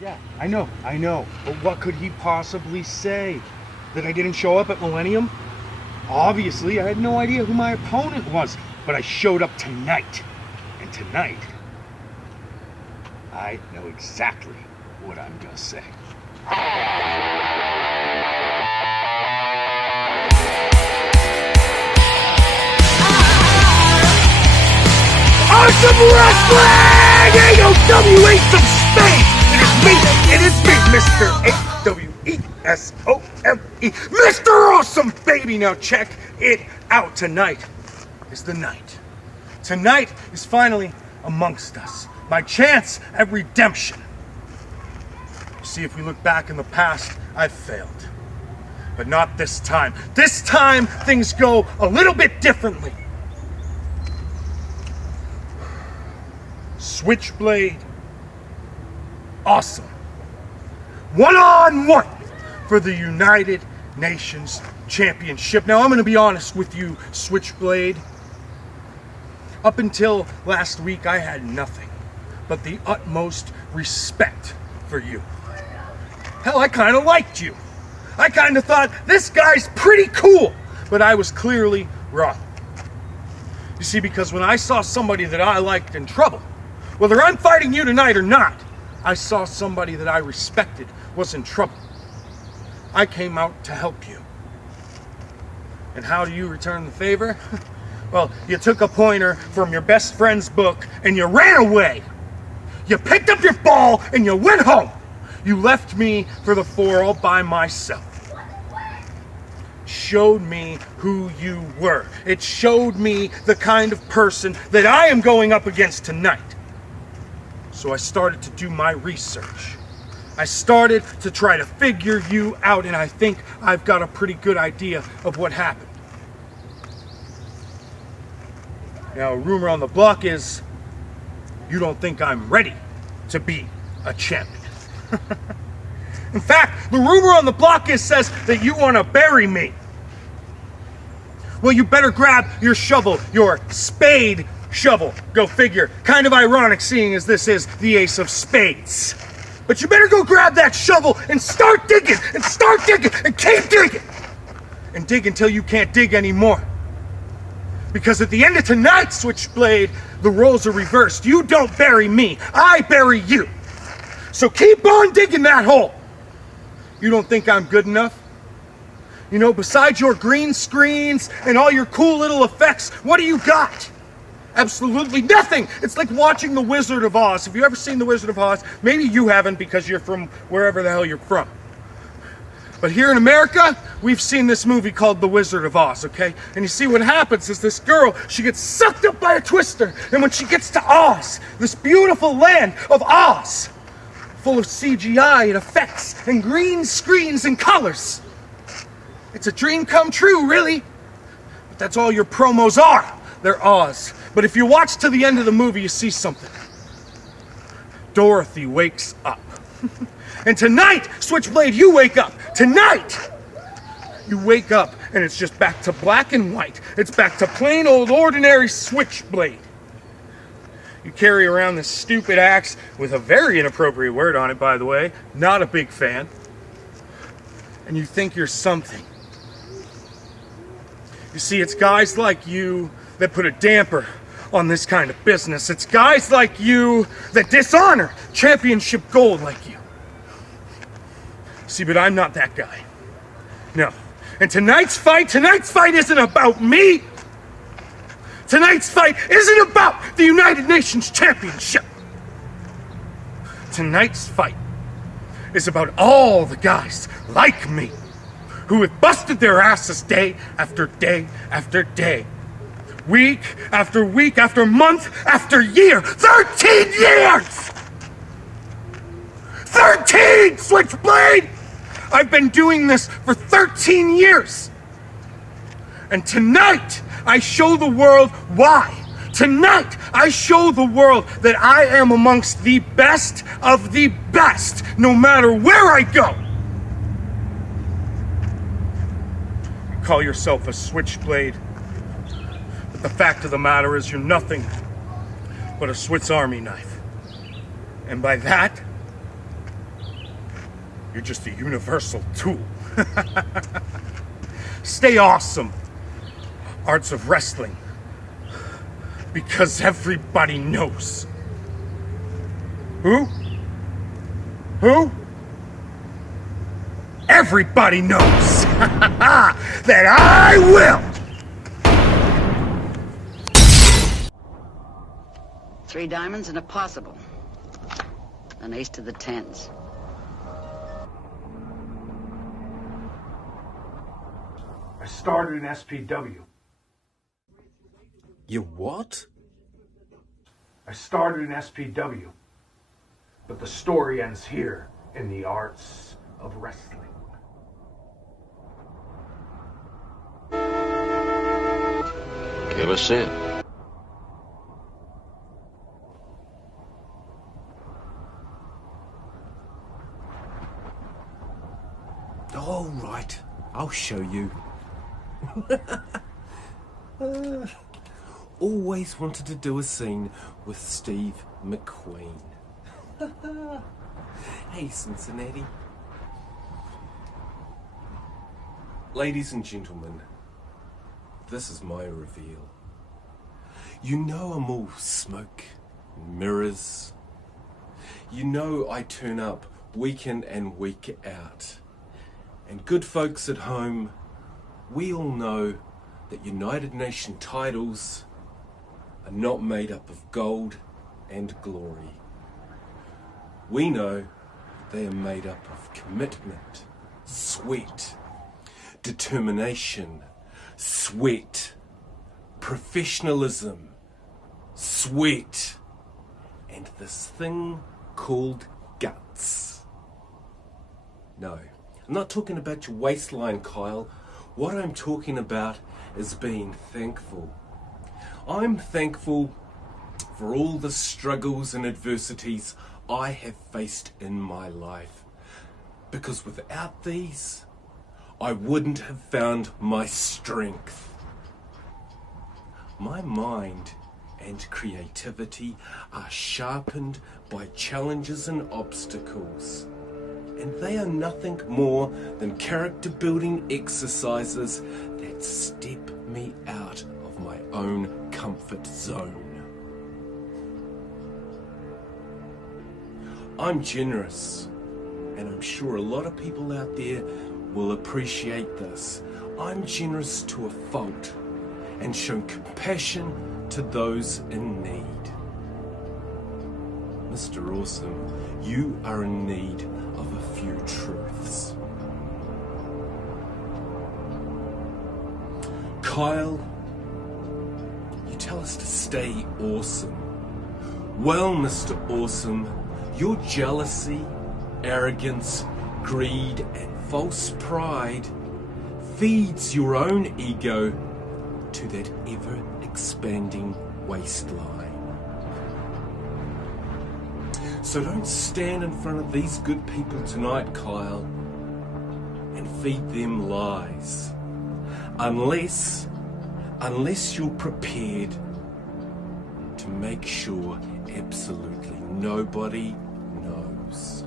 Yeah, I know. But what could he possibly say? That I didn't show up at Millennium? Obviously, I had no idea who my opponent was, but I showed up tonight. And tonight, I know exactly what I'm gonna say. Awesome wrestling! AOWA some Spades! It is me, Mr. AWESOME, Mr. Awesome, baby! Now check it out. Tonight is the night. Tonight is finally amongst us. My chance at redemption. See, if we look back in the past, I've failed. But not this time. This time, things go a little bit differently. Switchblade, awesome. One-on-one for the United Nations Championship. Now, I'm going to be honest with you, Switchblade. Up until last week, I had nothing but the utmost respect for you. Hell, I kind of liked you. I kind of thought, this guy's pretty cool. But I was clearly wrong. You see, because when I saw somebody that I liked in trouble, whether I'm fighting you tonight or not, I saw somebody that I respected was in trouble. I came out to help you. And how do you return the favor? Well, you took a pointer from your best friend's book and you ran away. You picked up your ball and you went home. You left me for the four all by myself. Showed me who you were. It showed me the kind of person that I am going up against tonight. So I started to do my research. I started to try to figure you out, and I think I've got a pretty good idea of what happened. Now, a rumor on the block is you don't think I'm ready to be a champion. In fact, the rumor on the block says that you want to bury me. Well, you better grab your shovel, your spade shovel. Go figure. Kind of ironic seeing as this is the ace of spades. But you better go grab that shovel and start digging and keep digging. And dig until you can't dig anymore. Because at the end of tonight, Switchblade, the roles are reversed. You don't bury me, I bury you. So keep on digging that hole. You don't think I'm good enough? You know, besides your green screens and all your cool little effects, what do you got? Absolutely nothing. It's like watching The Wizard of Oz. Have you ever seen The Wizard of Oz? Maybe you haven't because you're from wherever the hell you're from. But here in America, we've seen this movie called The Wizard of Oz, okay? And you see what happens is this girl, she gets sucked up by a twister. And when she gets to Oz, this beautiful land of Oz, full of CGI and effects and green screens and colors, it's a dream come true, really. But that's all your promos are. They're Oz. But if you watch to the end of the movie, you see something. Dorothy wakes up. And tonight, Switchblade, you wake up. Tonight, you wake up and it's just back to black and white. It's back to plain old ordinary Switchblade. You carry around this stupid axe with a very inappropriate word on it, by the way. Not a big fan. And you think you're something. You see, it's guys like you that put a damper on this kind of business. It's guys like you that dishonor championship gold like you. See, but I'm not that guy. No. And tonight's fight isn't about me. Tonight's fight isn't about the United Nations Championship. Tonight's fight is about all the guys like me who have busted their asses day after day after day. Week after week after month after year. 13 years! 13, Switchblade! I've been doing this for 13 years. And tonight, I show the world why. Tonight, I show the world that I am amongst the best of the best, no matter where I go. You call yourself a Switchblade, but the fact of the matter is you're nothing but a Swiss Army knife. And by that, You're just a universal tool. Stay awesome. Arts of wrestling. Because everybody knows. Who? Who? Everybody knows that I will! 3 diamonds and a possible. An ace to the 10s. I started an SPW. You what? I started an SPW. But the story ends here in the arts of wrestling. Give us in. All right, I'll show you. Always wanted to do a scene with Steve McQueen. Hey, Cincinnati. Ladies and gentlemen, this is my reveal. You know I'm all smoke and mirrors. You know I turn up week in and week out. And good folks at home, we all know that United Nations titles are not made up of gold and glory. We know they are made up of commitment, sweat, determination, sweat, professionalism, sweat, and this thing called guts. No, I'm not talking about your waistline, Kyle. What I'm talking about is being thankful. I'm thankful for all the struggles and adversities I have faced in my life. Because without these, I wouldn't have found my strength. My mind and creativity are sharpened by challenges and obstacles. And they are nothing more than character building exercises that step me out of my own comfort zone. I'm generous, and I'm sure a lot of people out there will appreciate this. I'm generous to a fault and show compassion to those in need. Mr. Awesome, you are in need of a few truths. Kyle, you tell us to stay awesome. Well, Mr. Awesome, your jealousy, arrogance, greed, and false pride feeds your own ego to that ever-expanding waistline. So don't stand in front of these good people tonight, Kyle, and feed them lies. Unless you're prepared to make sure absolutely nobody knows.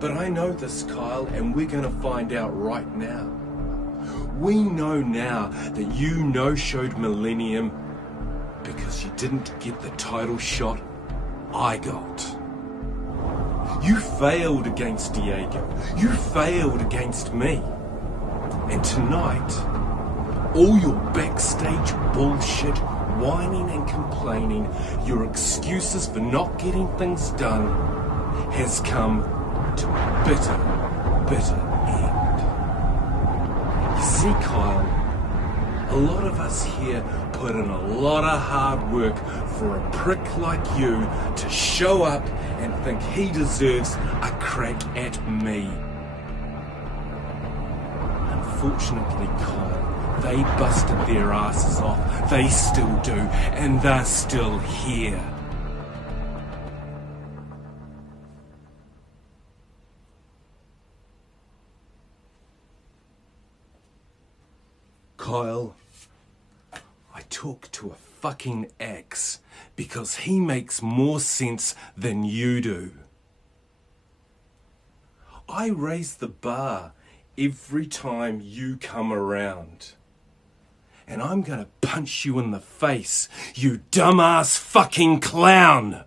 But I know this, Kyle, and we're going to find out right now. We know now that you no-showed Millennium because you didn't get the title shot I got. You failed against Diego. You failed against me. And tonight, all your backstage bullshit, whining and complaining, your excuses for not getting things done, has come to a bitter end. You see, Kyle, a lot of us here put in a lot of hard work for a prick like you to show up and think he deserves a crack at me. Unfortunately, Kyle, they busted their asses off. They still do, and they're still here. Kyle, I talk to a fucking axe because he makes more sense than you do. I raise the bar every time you come around. And I'm gonna punch you in the face, you dumbass fucking clown!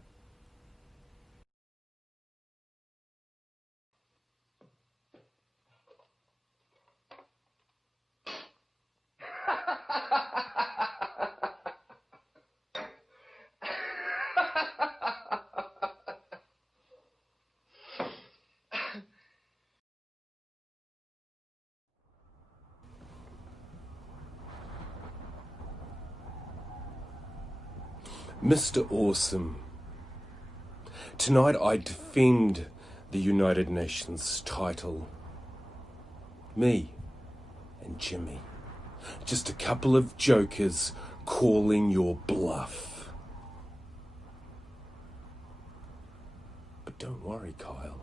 Mr. Awesome, tonight I defend the United Nations title. Me and Jimmy, just a couple of jokers calling your bluff. But don't worry, Kyle.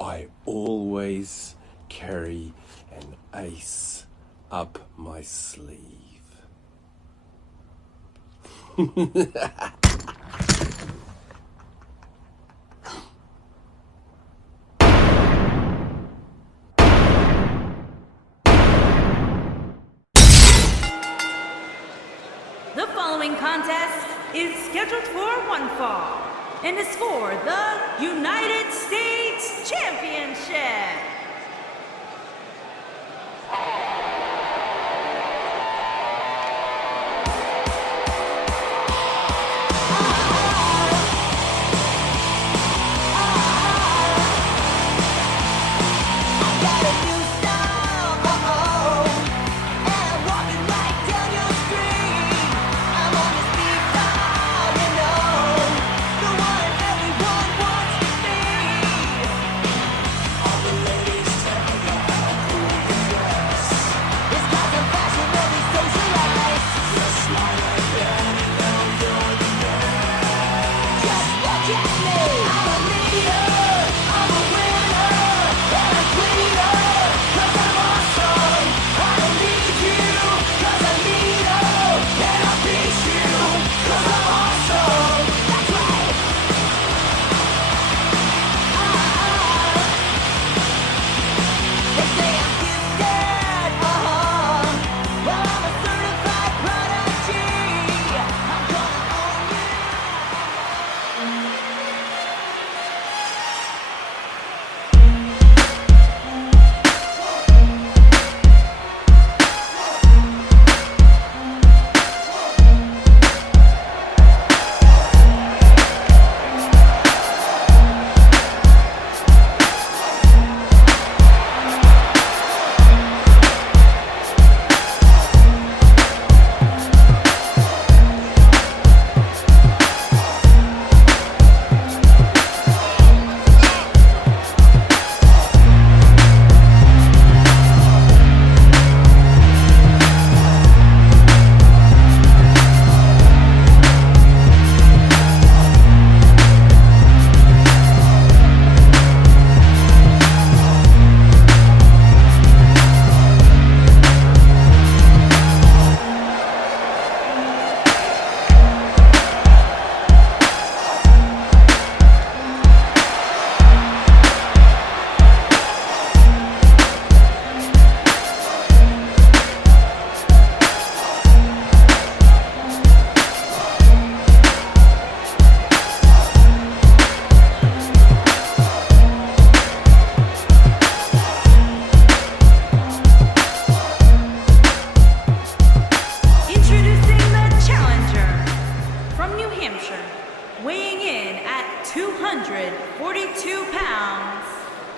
I always carry an ace up my sleeve. The following contest is scheduled for one fall and is for the United States Championship.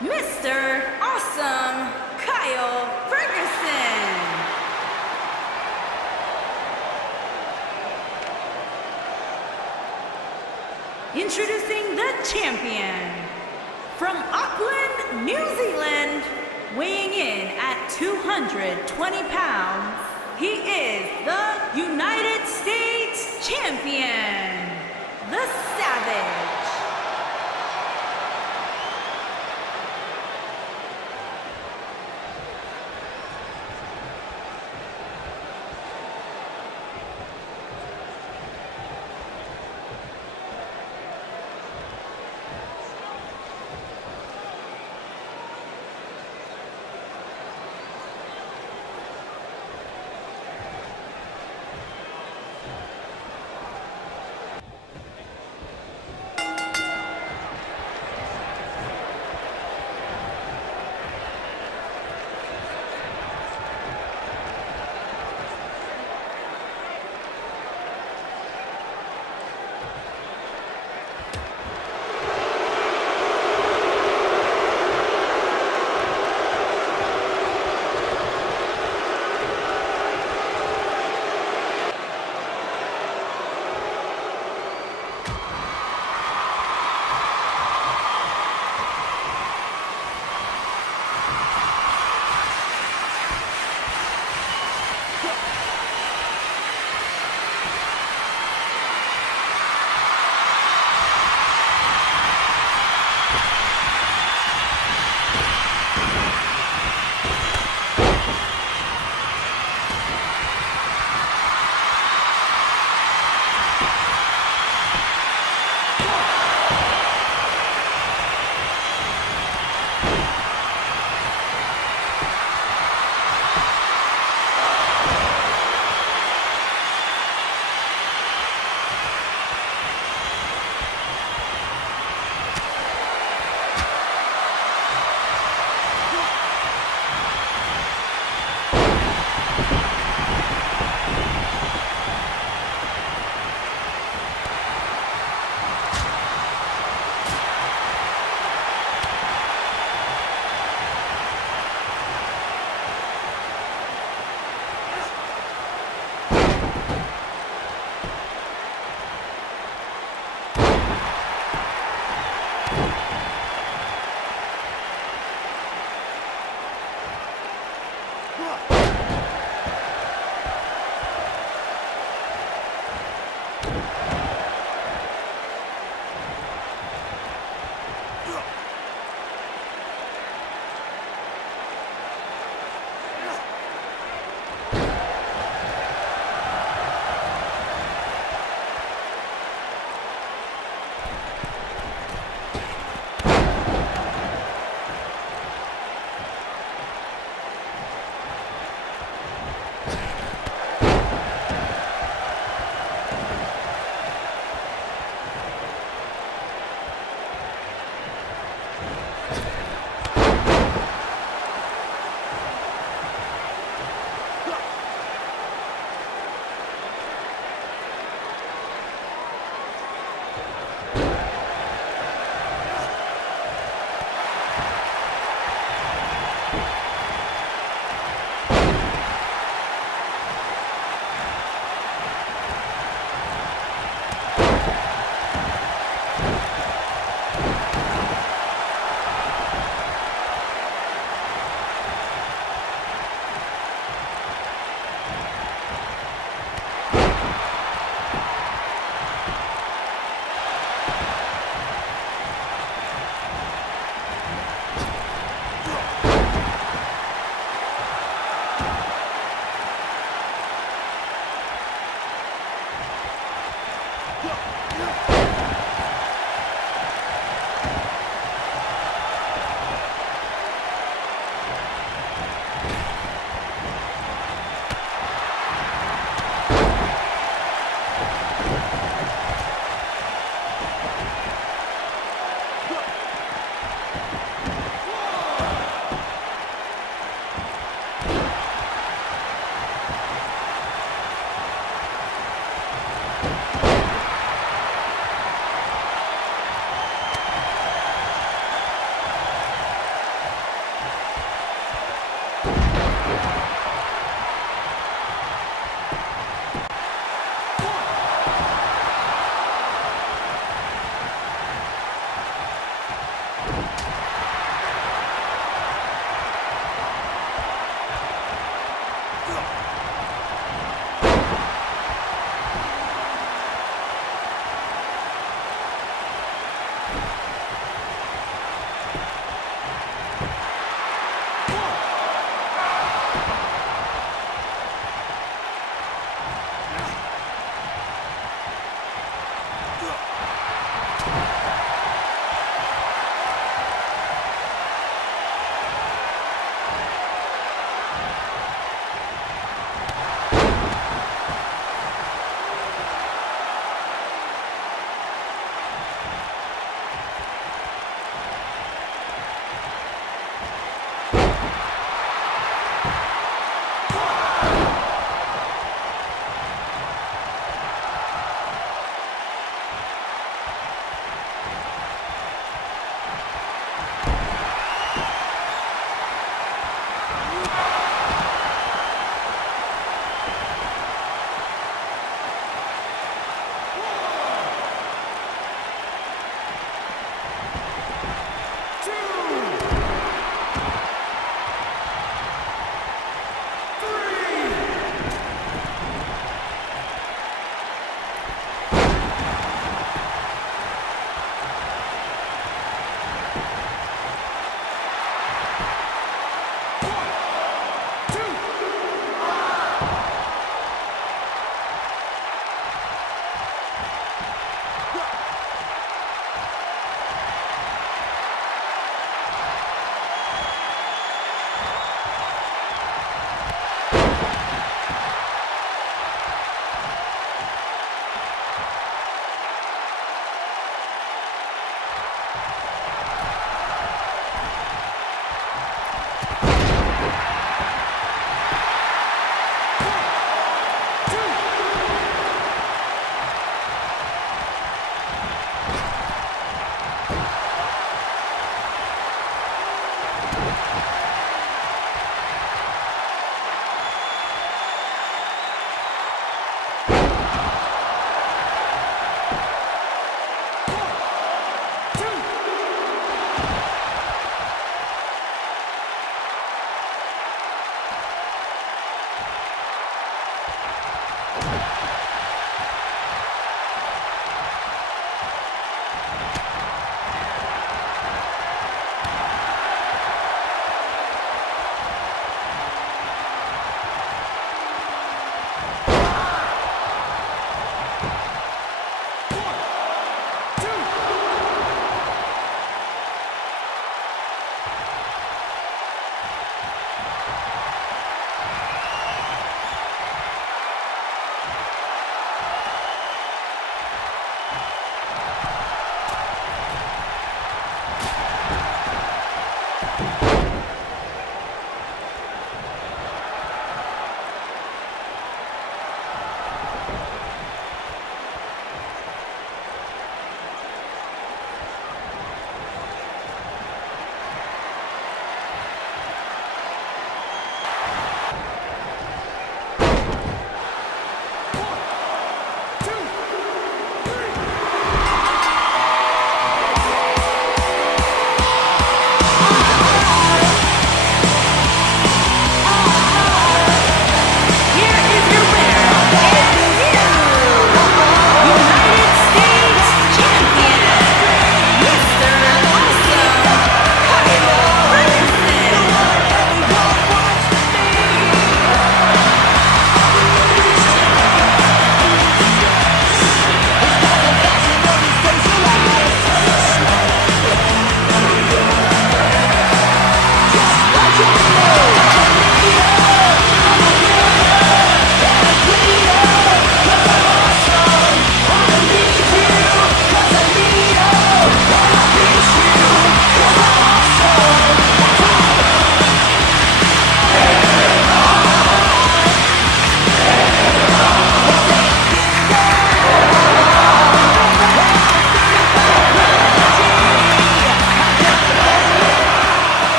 Mr.Awesome, Kyle Ferguson. Introducing the champion, from Auckland, New Zealand, weighing in at 220 pounds, he is the United States champion, the Savage.